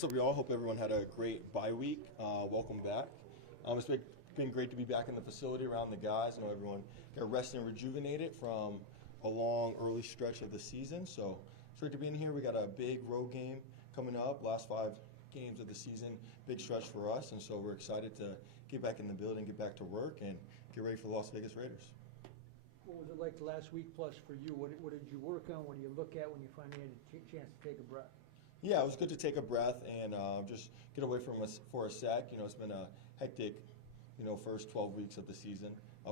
What's up, y'all? Hope everyone had a great bye week. Welcome back. It's been great to be back in the facility around the guys. I know everyone got rested and rejuvenated from a long early stretch of the season. So it's great to be in here. We got a big road game coming up, last 5 games of the season, big stretch for us. And so we're excited to get back in the building, get back to work, and get ready for the Las Vegas Raiders. What was it like the last week plus for you? What did you work on? What do you look at when you finally had a chance to take a breath? Yeah, it was good to take a breath and just get away from us for a sec. You know, it's been a hectic, first 12 weeks of the season,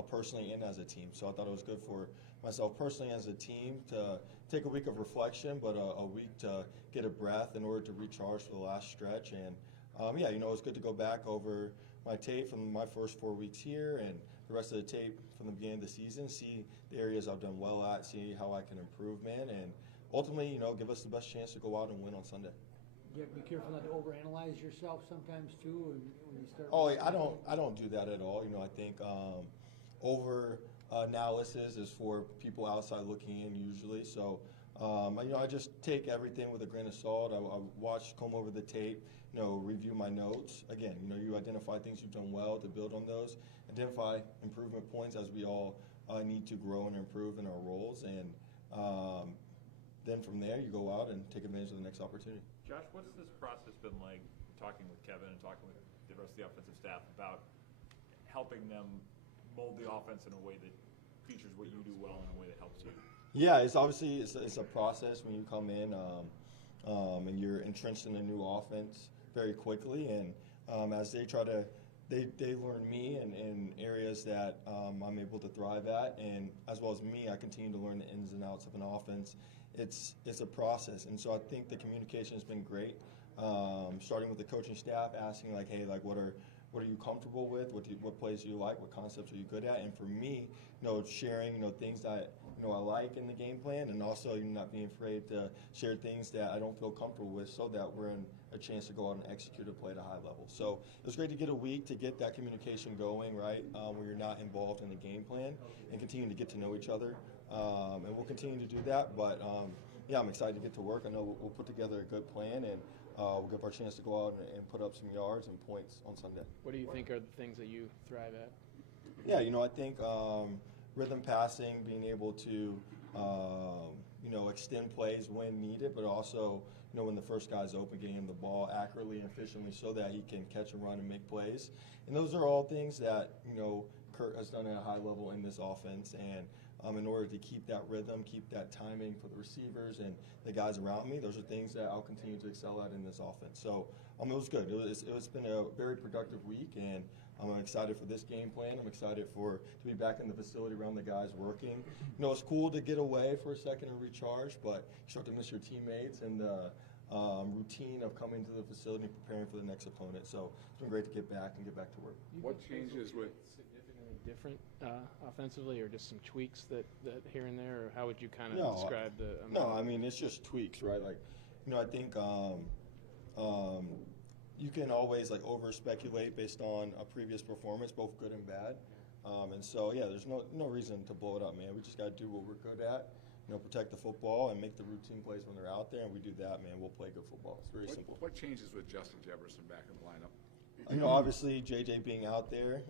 personally and as a team. So I thought it was good for myself personally as a team to take a week of reflection, but a week to get a breath in order to recharge for the last stretch. And it was good to go back over my tape from my first 4 weeks here and the rest of the tape from the beginning of the season, see the areas I've done well at, see how I can improve, man, and ultimately, give us the best chance to go out and win on Sunday. You have to be careful not to overanalyze yourself sometimes too, and when you start. Oh, I don't do that at all. I think over analysis is for people outside looking in usually. So, I just take everything with a grain of salt. I watch, comb over the tape, review my notes. Again, you identify things you've done well to build on those, identify improvement points as we all need to grow and improve in our roles, and then from there you go out and take advantage of the next opportunity. Josh, what's this process been like, talking with Kevin and talking with the rest of the offensive staff about helping them mold the offense in a way that features what you do well in a way that helps you? Yeah, it's obviously it's a process when you come in and you're entrenched in a new offense very quickly, and as they try to they learn me in areas that I'm able to thrive at, and as well as me, I continue to learn the ins and outs of an offense. It's a process, and so I think the communication has been great. Starting with the coaching staff, asking like, hey, like what are you comfortable with? What plays do you like? What concepts are you good at? And for me, sharing things that I like in the game plan, and also not being afraid to share things that I don't feel comfortable with, so that we're in a chance to go out and execute a play at a high level. So it was great to get a week to get that communication going, right, where you're not involved in the game plan, and continue to get to know each other. And we'll continue to do that, but I'm excited to get to work. I know we'll put together a good plan, and we'll give our chance to go out and put up some yards and points on Sunday. What do you think are the things that you thrive at? Yeah, I think rhythm passing, being able to extend plays when needed, but also when the first guy's open, getting him the ball accurately and efficiently so that he can catch and run and make plays. And those are all things that Kurt has done at a high level in this offense, and in order to keep that rhythm, keep that timing for the receivers and the guys around me, those are things that I'll continue to excel at in this offense. So it was good. It's been a very productive week, and I'm excited for this game plan. I'm excited to be back in the facility around the guys working. It's cool to get away for a second and recharge, but you start to miss your teammates and the routine of coming to the facility and preparing for the next opponent. So it's been great to get back to work. What changes with significantly different offensively, or just some tweaks that here and there, or how would you kind of describe the? No, I mean it's just tweaks, right? Like, I think you can always over speculate based on a previous performance, both good and bad. And so there's no reason to blow it up, man. We just got to do what we're good at. Protect the football and make the routine plays when they're out there, and we do that, man. We'll play good football. It's very simple. What changes with Justin Jefferson back in the lineup? Obviously, JJ being out there,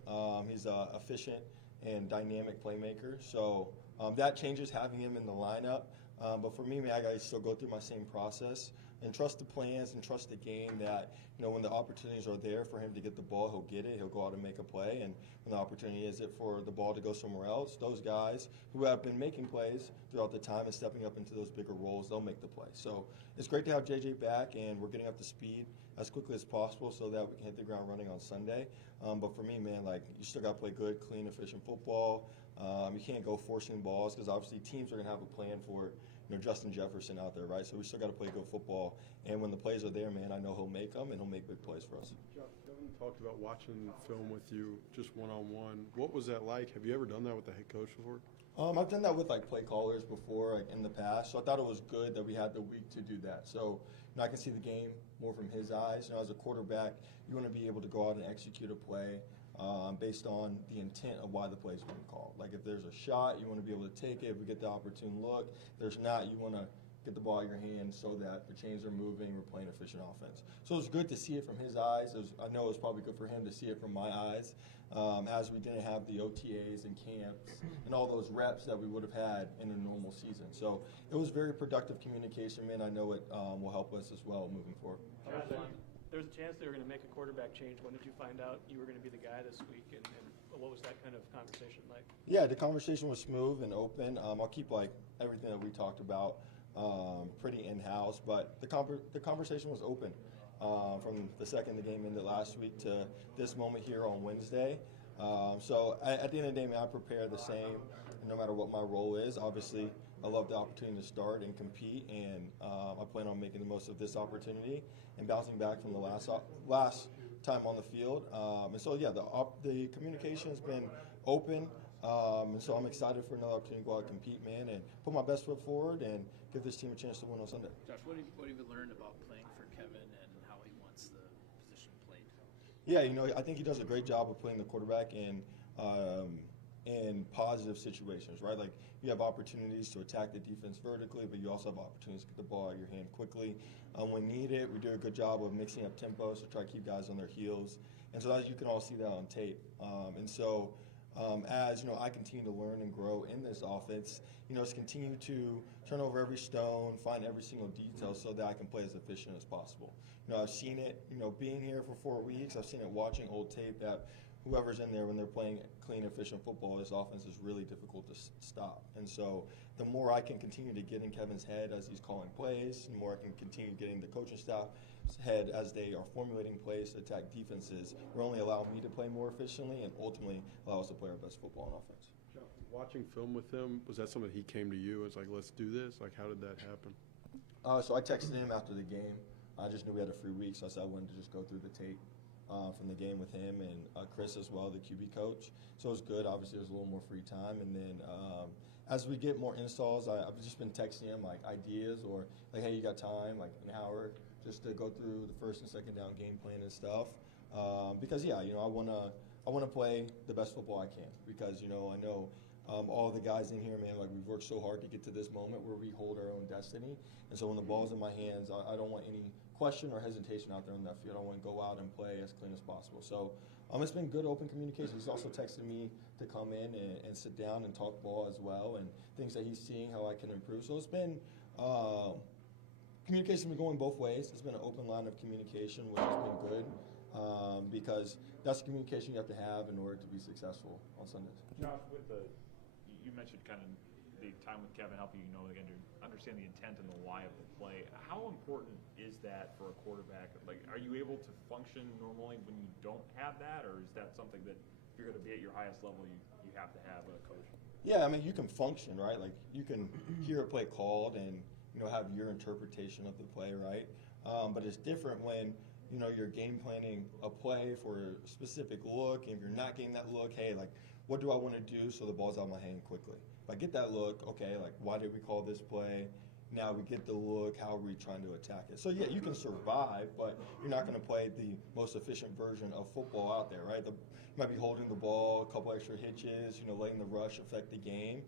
he's an efficient and dynamic playmaker. So that changes having him in the lineup. But for me, man, I got to still go through my same process and trust the plans and trust the game that, when the opportunities are there for him to get the ball, he'll get it. He'll go out and make a play. And when the opportunity is it for the ball to go somewhere else, those guys who have been making plays throughout the time and stepping up into those bigger roles, they'll make the play. So it's great to have JJ back, and we're getting up to speed as quickly as possible so that we can hit the ground running on Sunday. But for me, man, you still got to play good, clean, efficient football. You can't go forcing balls because obviously teams are going to have a plan for Justin Jefferson out there, right? So we still got to play good football. And when the plays are there, man, I know he'll make them, and he'll make big plays for us. Kevin talked about watching film with you just one-on-one. What was that like? Have you ever done that with the head coach before? I've done that with play callers before, in the past. So I thought it was good that we had the week to do that. So I can see the game more from his eyes. As a quarterback, you want to be able to go out and execute a play based on the intent of why the play is being called. Like if there's a shot, you want to be able to take it. If we get the opportune look, if there's not, you want to get the ball out of your hands so that the chains are moving, we're playing efficient offense. So it was good to see it from his eyes. I know it was probably good for him to see it from my eyes, as we didn't have the OTAs and camps and all those reps that we would have had in a normal season. So it was very productive communication, man. I know it will help us as well moving forward. There's a chance they were going to make a quarterback change. When did you find out you were going to be the guy this week, and what was that kind of conversation like? Yeah, the conversation was smooth and open. I'll keep like everything that we talked about pretty in-house, but the conversation was open from the second the game ended last week to this moment here on Wednesday. So at the end of the day, man, I prepare the same no matter what my role is. Obviously, I love the opportunity to start and compete, and I plan on making the most of this opportunity and bouncing back from the last time on the field. And so, yeah, the communication has been open, and so I'm excited for another opportunity to go out and compete, man, and put my best foot forward and give this team a chance to win on Sunday. Josh, what have you learned about playing for Kevin and how he wants the position played? Yeah, I think he does a great job of putting the quarterback in positive situations, right? Like, you have opportunities to attack the defense vertically, but you also have opportunities to get the ball out of your hand quickly. When needed, we do a good job of mixing up tempos to try to keep guys on their heels. And so as you can all see that on tape. As I continue to learn and grow in this offense, it's continue to turn over every stone, find every single detail so that I can play as efficient as possible. I've seen it, being here for 4 weeks. I've seen it watching old tape that whoever's in there when they're playing clean, efficient football, this offense is really difficult to stop. And so the more I can continue to get in Kevin's head as he's calling plays, the more I can continue getting the coaching staff's head as they are formulating plays to attack defenses, will only allow me to play more efficiently and ultimately allow us to play our best football on offense. Watching film with him, was that something he came to you and was like, let's do this? Like, how did that happen? So I texted him after the game. I just knew we had a free week, so I said I wanted to just go through the tape from the game with him and Chris as well, the QB coach. So it was good. Obviously, there's a little more free time. And then as we get more installs, I've just been texting him, like, ideas or, like, hey, you got time, like an hour, just to go through the first and second down game plan and stuff. Because, yeah, I want to play the best football I can because, I know all the guys in here, man, like, we've worked so hard to get to this moment where we hold our own destiny. And so when the ball's in my hands, I don't want any question or hesitation out there on that field. I want to go out and play as clean as possible. So it's been good open communication. He's also texted me to come in and sit down and talk ball as well and things that he's seeing, how I can improve. So it's been communication been going both ways. It's been an open line of communication, which has been good because that's the communication you have to have in order to be successful on Sundays. Josh, you mentioned kind of the time with Kevin helping you again to understand the intent and the why of the play. How important is that for a quarterback? Like, are you able to function normally when you don't have that, or is that something that if you're going to be at your highest level, you have to have a coach? Yeah, I mean, you can function, right? Like, you can hear a play called and have your interpretation of the play, right? But it's different when you're game planning a play for a specific look, and if you're not getting that look, hey, like, what do I want to do so the ball's out of my hand quickly? If I get that look, okay, like, why did we call this play? Now we get the look, how are we trying to attack it? So, yeah, you can survive, but you're not going to play the most efficient version of football out there, right? You might be holding the ball, a couple extra hitches, letting the rush affect the game.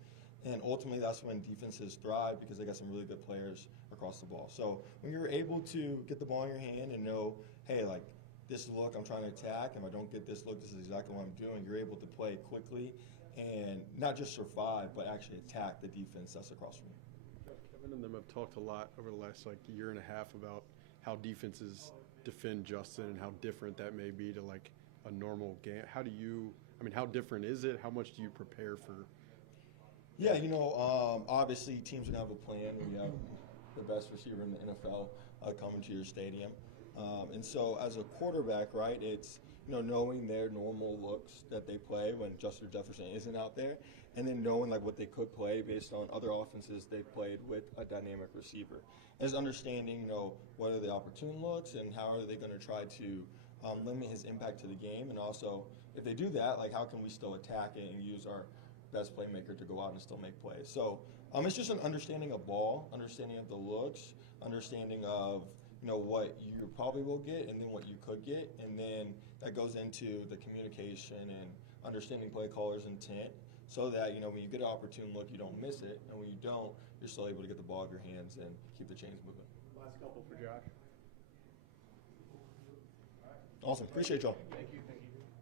And ultimately, that's when defenses thrive because they got some really good players across the ball. So when you're able to get the ball in your hand and know, hey, like, this look I'm trying to attack, and if I don't get this look, this is exactly what I'm doing, you're able to play quickly and not just survive, but actually attack the defense that's across from you. Kevin and them have talked a lot over the last year and a half about how defenses defend Justin and how different that may be to a normal game. How different is it? How much do you prepare for? Yeah, obviously teams are going to have a plan. We have the best receiver in the NFL coming to your stadium. And so as a quarterback, right, it's, knowing their normal looks that they play when Justin Jefferson isn't out there, and then knowing what they could play based on other offenses they've played with a dynamic receiver. As understanding, what are the opportune looks and how are they going to try to limit his impact to the game. And also, if they do that, how can we still attack it and use our best playmaker to go out and still make plays. So it's just an understanding of ball, understanding of the looks, understanding of what you probably will get and then what you could get, and then that goes into the communication and understanding play caller's intent so that, when you get an opportune look, you don't miss it, and when you don't, you're still able to get the ball in your hands and keep the chains moving. Last couple for Josh. Awesome. Appreciate y'all. Thank you.